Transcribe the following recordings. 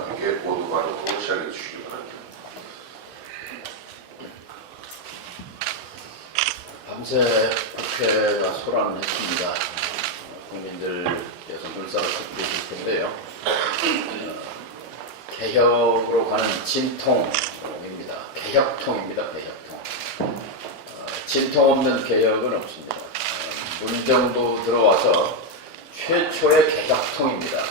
의원님께 모두 발언으로 시작해 주시기 바랍니다. 밤새 국회가 소란했습니다. 국민들께서 눈살을 긋고 계실 텐데요. 개혁으로 가는 진통입니다. 개혁통입니다. 개혁통. 진통 없는 개혁은 없습니다. 문정부 들어와서 최초의 개혁통입니다.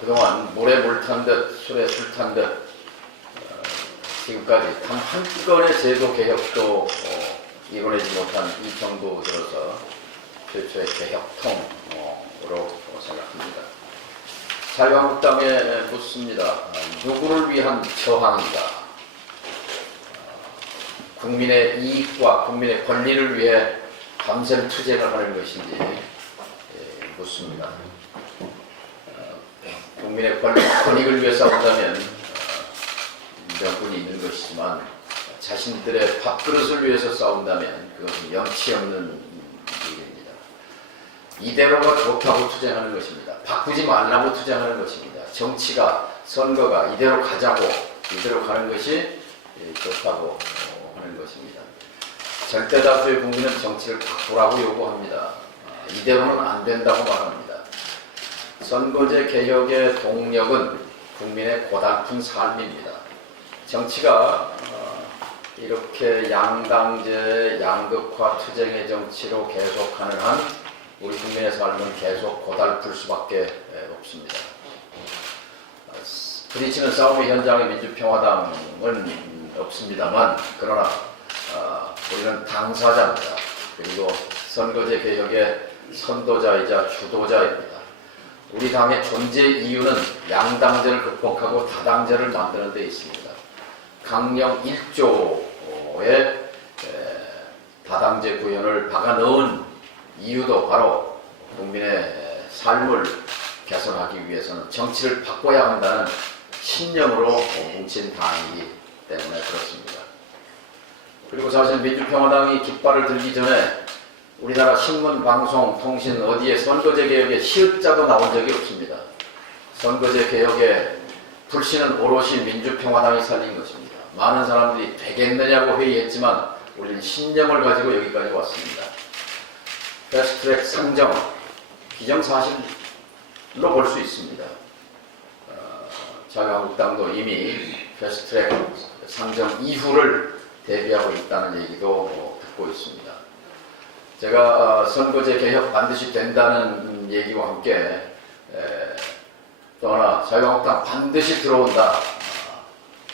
그동안 물에 물 탄 듯 술에 술 탄 듯 지금까지 단 한 건의 제도 개혁도 이뤄내지 못한 이 정부 들어서 최초의 개혁통으로 생각합니다. 자유한국당에 묻습니다. 누구를 위한 저항인가? 국민의 이익과 국민의 권리를 위해 밤샘 투쟁을 하는 것인지 묻습니다. 국민의 권익을 위해 싸운다면 명분이 있는 것이지만 자신들의 밥그릇을 위해서 싸운다면 그것은 염치 없는 일입니다. 이대로가 좋다고 투쟁하는 것입니다. 바꾸지 말라고 투쟁하는 것입니다. 정치가, 선거가 이대로 가자고, 이대로 가는 것이 좋다고 하는 것입니다. 절대 다수의 국민은 정치를 바꾸라고 요구합니다. 이대로는 안 된다고 말합니다. 선거제 개혁의 동력은 국민의 고달픈 삶입니다. 정치가 이렇게 양당제, 양극화, 투쟁의 정치로 계속하는 한 우리 국민의 삶은 계속 고달플 수밖에 없습니다. 부딪히는 싸움의 현장에 민주평화당은 없습니다만 그러나 우리는 당사자입니다. 그리고 선거제 개혁의 선도자이자 주도자입니다. 우리 당의 존재 이유는 양당제를 극복하고 다당제를 만드는 데 있습니다. 강령 1조의 다당제 구현을 박아넣은 이유도 바로 국민의 삶을 개선하기 위해서는 정치를 바꿔야 한다는 신념으로 뭉친 당이기 때문에 그렇습니다. 그리고 사실 민주평화당이 깃발을 들기 전에 우리나라 신문, 방송, 통신 어디에 선거제 개혁의 시읒자도 나온 적이 없습니다. 선거제 개혁의 불씨는 오롯이 민주평화당이 살린 것입니다. 많은 사람들이 되겠느냐고 회의했지만 우리는 신념을 가지고 여기까지 왔습니다. 패스트트랙 상정, 기정사실로 볼 수 있습니다. 자유한국당도 이미 패스트트랙 상정 이후를 대비하고 있다는 얘기도 듣고 있습니다. 제가 선거제 개혁 반드시 된다는 얘기와 함께 또 하나 자유한국당 반드시 들어온다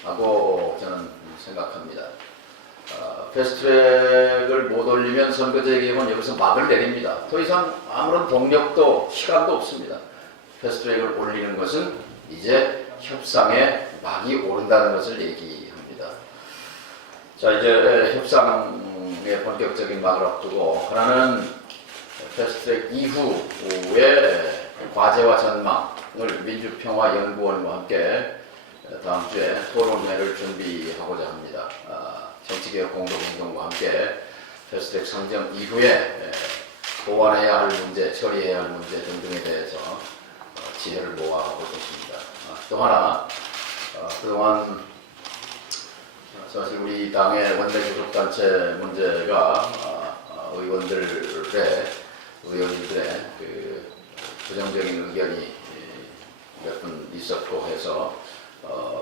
하고 저는 생각합니다. 패스트트랙을 못 올리면 선거제 개혁은 여기서 막을 내립니다. 더 이상 아무런 동력도 시간도 없습니다. 패스트트랙을 올리는 것은 이제 협상에 막이 오른다는 것을 얘기합니다. 자, 이제 협상의 본격적인 막을 앞두고 하나는 패스트트랙 이후의 과제와 전망을 민주평화연구원과 함께 다음 주에 토론회를 준비하고자 합니다. 정치개혁 공동행동과 함께 패스트트랙 상정 이후에 보완해야 할 문제, 처리해야 할 문제 등등에 대해서 지혜를 모아볼 것입니다. 또 하나, 그동안 사실 우리 당의 원내교섭단체 문제가 의원들의 그 부정적인 의견이 몇 분 있었고 해서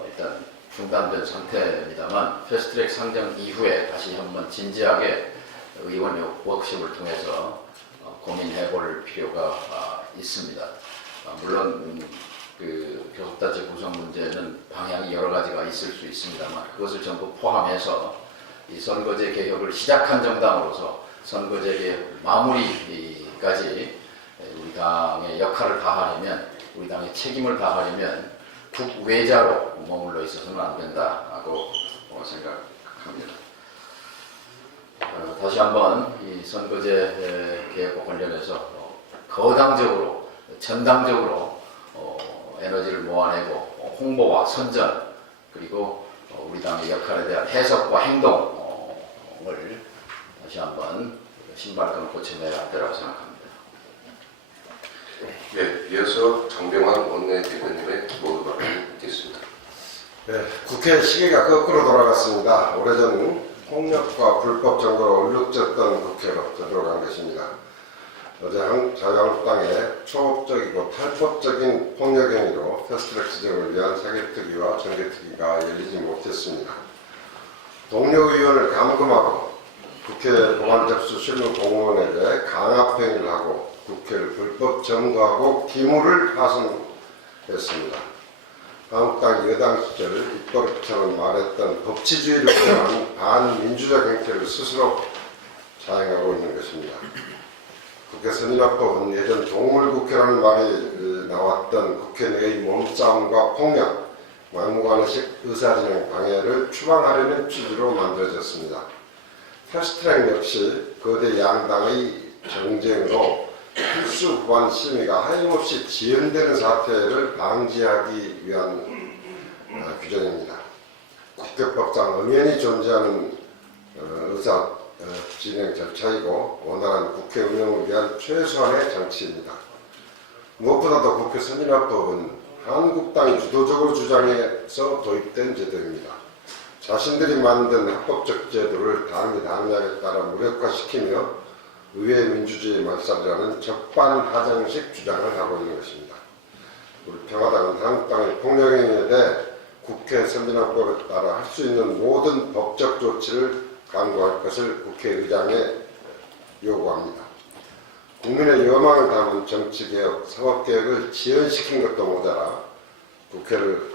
일단 중단된 상태입니다만 패스트트랙 상정 이후에 다시 한번 진지하게 의원 워크숍을 통해서 고민해 볼 필요가 있습니다. 물론 그 교섭단체 구성 문제는 방향이 여러 가지가 있을 수 있습니다만 그것을 전부 포함해서 이 선거제 개혁을 시작한 정당으로서 선거제 개혁 마무리까지 우리 당의 역할을 다하려면, 우리 당의 책임을 다하려면 국외자로 머물러 있어서는 안 된다고 생각합니다. 다시 한번 이 선거제 개혁과 관련해서 거당적으로, 전당적으로 에너지를 모아내고 홍보와 선전, 그리고 우리 당의 역할에 대한 해석과 행동을 다시 한번 신발끈을 고쳐내야 할 때라고 생각합니다. 네, 이어서 정병환 원내대변인의 모두 발언 네, 국회 시계가 거꾸로 돌아갔습니다. 오래전 폭력과 불법 정거로 얼룩졌던 국회로 되돌아간 것입니다. 어제 자유한국당의 초법적이고 탈법적인 폭력 행위로 패스트트랙 지정을 위한 사개특위와 정개특위가 열리지 못했습니다. 동료 의원을 감금하고 국회 보관 접수 실무 공무원에게 강압 행위를 하고 국회를 불법 점거하고 기물을 파손했습니다. 한국당 여당 시절 입버릇처럼 말했던 법치주의를 주장하는 반민주적 행태를 스스로 자행하고 있는 것입니다. 국회 선진화법은 예전 동물국회라는 말이 나왔던 국회 내의 몸싸움과 폭력, 막무가내식 의사진행 방해를 추방하려는 취지로 만들어졌습니다. 패스트트랙 역시 거대 양당의 정쟁으로 필수 후반 심의가 하염없이 지연되는 사태를 방지하기 위한 규정입니다. 국회법상 엄연히 존재하는 의사 진행 절차이고 원활한 국회 운영을 위한 최소한의 장치입니다. 무엇보다도 국회 선진화법은 한국당이 주도적으로 주장해서 도입된 제도입니다. 자신들이 만든 합법적 제도를 당이 당략에 따라 무력화시키며 의회 민주주의 말살이라는 적반하장식 주장을 하고 있는 것입니다. 우리 평화당은 한국당의 폭력행위에 대해 국회 선진화법에 따라 할 수 있는 모든 법적 조치를 강구할 것을 국회의장에 요구합니다. 국민의 여망을 담은 정치개혁, 사법개혁을 지연시킨 것도 모자라 국회를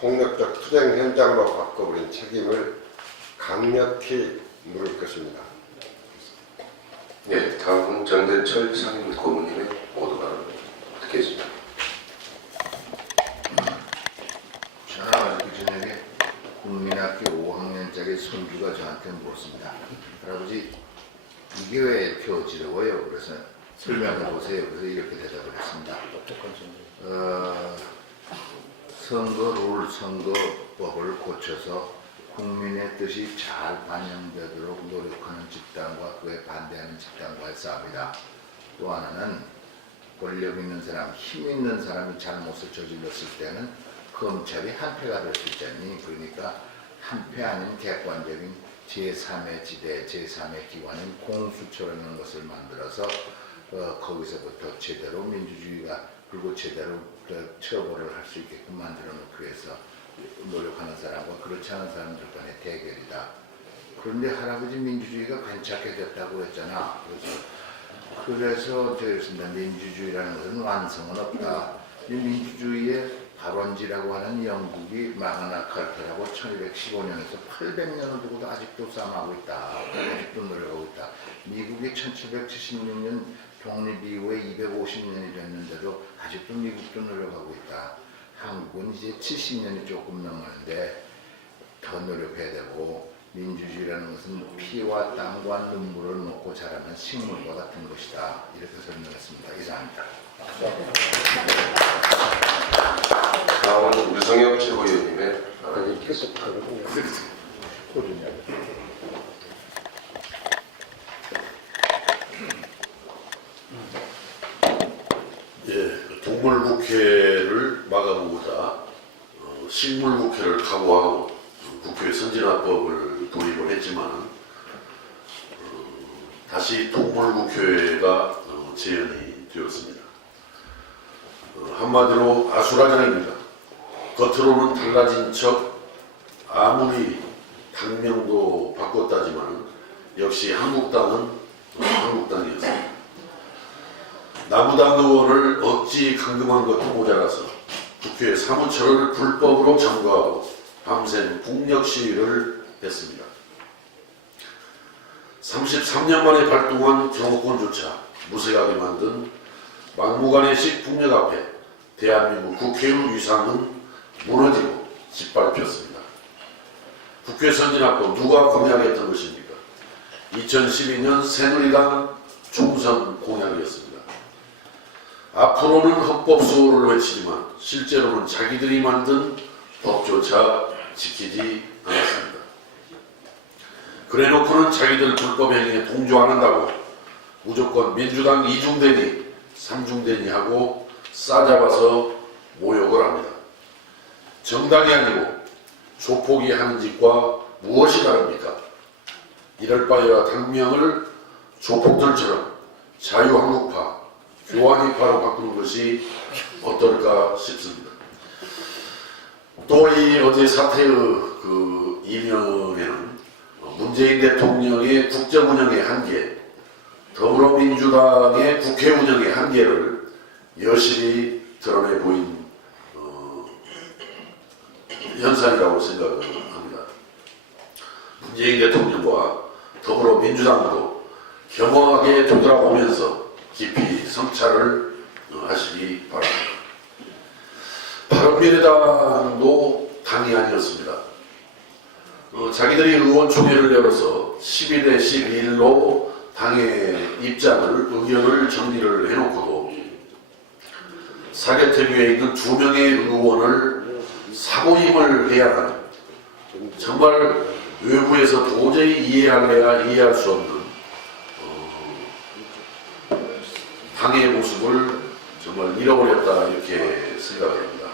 폭력적 투쟁 현장으로 바꿔버린 책임을 강력히 물을 것입니다. 네, 다음은 정대철 상임 고문님의 모두 발언 듣겠습니다. 자, 그 저녁에 국민학교 5학년짜리 손주가 저한테 물었습니다. 할아버지, 이게 왜 이렇게 어지러워요? 그래서 설명해 보세요. 그래서 이렇게 대답을 했습니다. 선거법을 고쳐서 국민의 뜻이 잘 반영되도록 노력하는 집단과 그에 반대하는 집단과의 싸움이다. 또 하나는 권력 있는 사람, 힘 있는 사람이 잘못을 저질렀을 때는 검찰이 한패가 될 수 있잖니. 그러니까 한패 아닌 객관적인 제3의 지대, 제3의 기관인 공수처라는 것을 만들어서 거기서부터 제대로 민주주의가 그리고 제대로 처벌을 할 수 있게끔 만들어 놓기 위해서 노력하는 사람과 그렇지 않은 사람들 간의 대결이다. 그런데 할아버지 민주주의가 괜찮게됐다고 했잖아. 그래서 저였습니다. 민주주의라는 것은 완성은 없다. 이 민주주의의 발원지라고 하는 영국이 마그나 카타라고 1215년에서 800년을 두고도 아직도 싸움하고 있다. 아직도 노력하고 있다. 미국이 1776년 독립 이후에 250년이 됐는데도 아직도 미국도 노력하고 있다. 한국은 이제 70년이 조금 넘었는데 더 노력해야 되고 민주주의라는 것은 피와 땀과 눈물을 놓고 자라는 식물과 같은 것이다. 이렇게 설명했습니다. 이상입니다. 다음은 유성엽 최고위원님의 발언 계속 하거든요. 예, 동물국회를 막아보고자 식물국회를 각오하고 국회 선진화법을 도입을 했지만 다시 동물국회가 재현이 되었습니다. 한마디로 아수라장입니다. 겉으로는 달라진 척 아무리 당명도 바꿨다지만 역시 한국당은 한국당이었습니다. 남부당 의원을 억지 감금한 것도 모자라서 국회 사무처를 불법으로 점거하고 밤샘 폭력 시위를 했습니다. 33년 만에 발동한 정권조차 무색하게 만든 막무가내식 폭력 앞에 대한민국 국회의 위상은 무너지고 짓밟혔습니다. 국회 선진화법 누가 공약했던 것입니까? 2012년 새누리당 총선 공약이었습니다. 앞으로는 헌법 수호를 외치지만 실제로는 자기들이 만든 법조차 지키지 않았습니다. 그래놓고는 자기들 불법 행위에 동조 안 한다고 무조건 민주당 2중대니 3중대니 하고 싸잡아서 모욕을 합니다. 정당이 아니고 조폭이 하는 짓과 무엇이 다릅니까? 이럴 바에야 당명을 조폭들처럼 자유한국파, 교환이파로 바꾸는 것이 어떨까 싶습니다. 또 이 어제 사태의 그 이면에는 문재인 대통령의 국정 운영의 한계, 더불어민주당의 국회 운영의 한계를 여실히 드러내 보인 현상이라고 생각을 합니다. 문재인 대통령과 더불어민주당도 겸허하게 되돌아보면서 깊이 성찰을 하시기 바랍니다. 바른미래당도 당이 아니었습니다. 자기들이 의원총회를 열어서 12대 11로 당의 입장을, 의견을 정리를 해놓고도 사개특위에 있는 2명의 의원을 사모임을 해야 하는, 정말 외부에서 도저히 이해할래야 이해할 수 없는 당의 모습을 정말 잃어버렸다, 이렇게 생각합니다.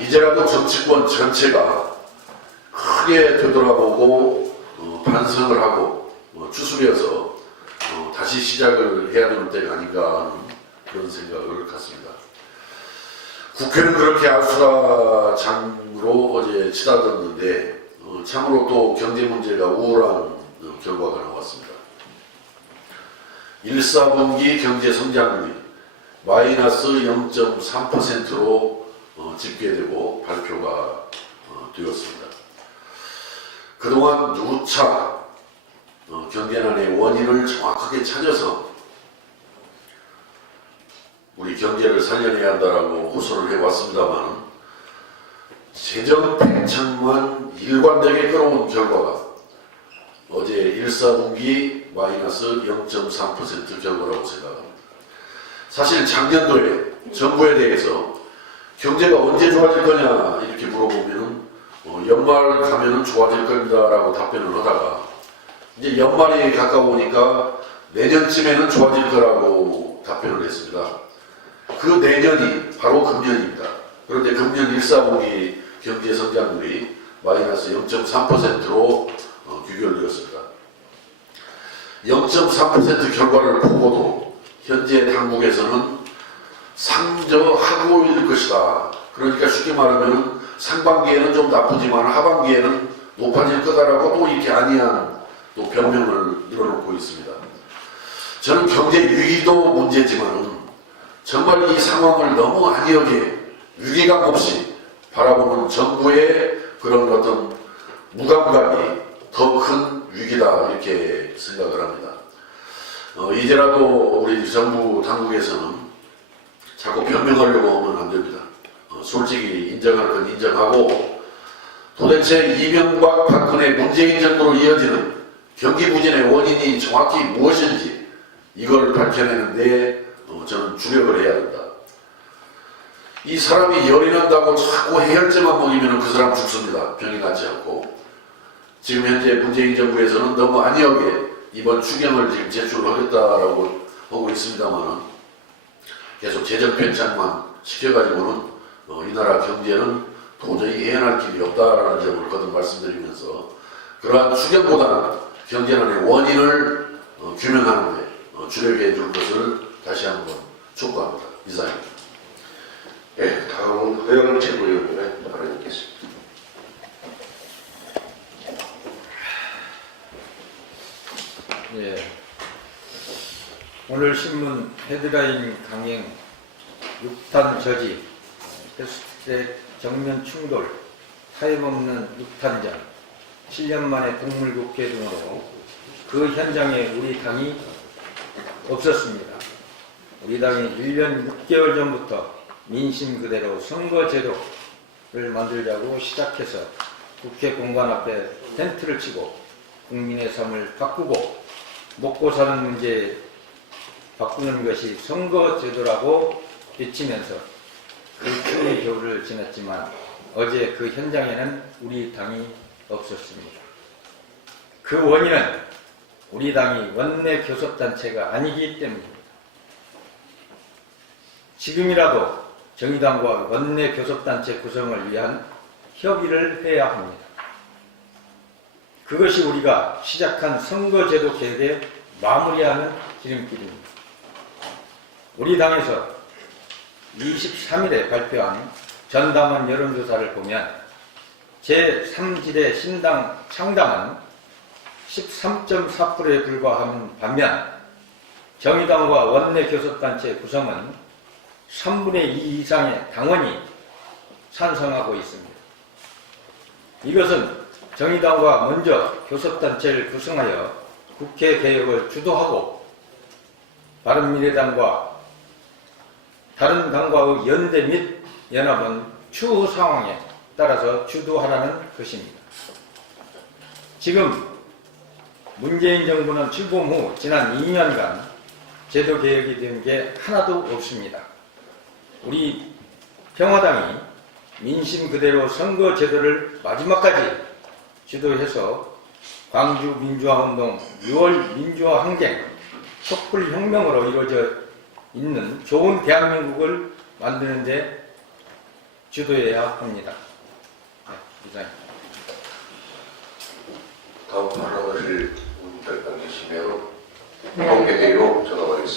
이제라도 정치권 전체가 크게 되돌아보고 반성을 하고 추스려서 다시 시작을 해야 되는 때가 아닌가 하는 그런 생각을 갖습니다. 국회는 그렇게 아수라장으로 어제 치닫았는데 참으로 또 경제 문제가 우울한 결과가 나왔습니다. 1사분기 경제 성장률이 마이너스 0.3%로 집계되고 발표가 되었습니다. 그동안 누차 경제난의 원인을 정확하게 찾아서 우리 경제를 살려내야 한다라고 호소를 해왔습니다만 재정 팽창만 일관되게 끌어온 결과가 어제 1사분기 마이너스 0.3% 결과라고 생각합니다. 사실 작년도에 정부에 대해서 경제가 언제 좋아질 거냐 이렇게 물어보면 연말 가면은 좋아질 겁니다라고 답변을 하다가 이제 연말이 가까우니까 내년쯤에는 좋아질 거라고 답변을 했습니다. 그 내년이 바로 금년입니다. 그런데 금년 1사분기 경제 성장률이 마이너스 0.3%로 규결되었습니다. 0.3% 결과를 보고도 현재 당국에서는 상저하고일 것이다. 그러니까 쉽게 말하면 상반기에는 좀 나쁘지만 하반기에는 높아질 거다라고 또 이렇게 안이한 또 변명을 늘어놓고 있습니다. 저는 경제 위기도 문제지만 정말 이 상황을 너무 안이하게 위기감 없이 바라보는 정부의 그런 어떤 무감각이 더 큰 위기다 이렇게 생각을 합니다. 이제라도 우리 정부 당국에서는 자꾸 변명하려고 하면 안 됩니다. 솔직히 인정할 건 인정하고 도대체 이명박 박근혜 문재인 정부로 이어지는 경기 부진의 원인이 정확히 무엇인지 이걸 밝혀내는데 저는 주력을 해야 된다. 이 사람이 열이 난다고 자꾸 해열제만 먹이면 그 사람 죽습니다. 병이 낫지 않고. 지금 현재 문재인 정부에서는 너무 안이하게 이번 추경을 지금 제출하겠다라고 하고 있습니다만 계속 재정 편찬만 시켜가지고는 이 나라 경제는 도저히 해안할 길이 없다라는 점을 거듭 말씀드리면서 그러한 추경보다는 경제난의 원인을 규명하는 데 주력해 줄 것을 다시 한번 촉구합니다. 이상입니다. 네, 다음은 허영 최고위원님의 발언이 있겠습니다. 예. 오늘 신문 헤드라인 강행 6탄 저지, 패스트트랙 정면 충돌, 타임없는 6탄전, 7년 만에 동물국회 등으로 그 현장에 우리 당이 없었습니다. 우리 당이 1년 6개월 전부터 민심 그대로 선거제도를 만들자고 시작해서 국회 공간 앞에 텐트를 치고 국민의 삶을 바꾸고 먹고 사는 문제 바꾸는 것이 선거제도라고 외치면서 그 추의 겨울을 지났지만 어제 그 현장에는 우리 당이 없었습니다. 그 원인은 우리 당이 원내 교섭단체가 아니기 때문입니다. 지금이라도 정의당과 원내 교섭단체 구성을 위한 협의를 해야 합니다. 그것이 우리가 시작한 선거제도 개혁에 마무리하는 지름길입니다. 우리 당에서 23일에 발표한 전당원 여론조사를 보면 제3지대 신당 창당은 13.4%에 불과한 반면 정의당과 원내 교섭단체 구성은 3분의 2 이상의 당원이 찬성하고 있습니다. 이것은 정의당과 먼저 교섭단체를 구성하여 국회 개혁을 주도하고 바른미래당과 다른 당과의 연대 및 연합은 추후 상황에 따라서 주도하라는 것입니다. 지금 문재인 정부는 출범 후 지난 2년간 제도 개혁이 된 게 하나도 없습니다. 우리 평화당이 민심 그대로 선거 제도를 마지막까지 주도해서 광주 민주화운동, 6월 민주화 항쟁, 촛불혁명으로 이루어져 있는 좋은 대한민국을 만드는 데 주도해야 합니다. 네, 이상입니다. 다음 발언하실 분들 안 계시면 공개회의로 전화하겠습니다.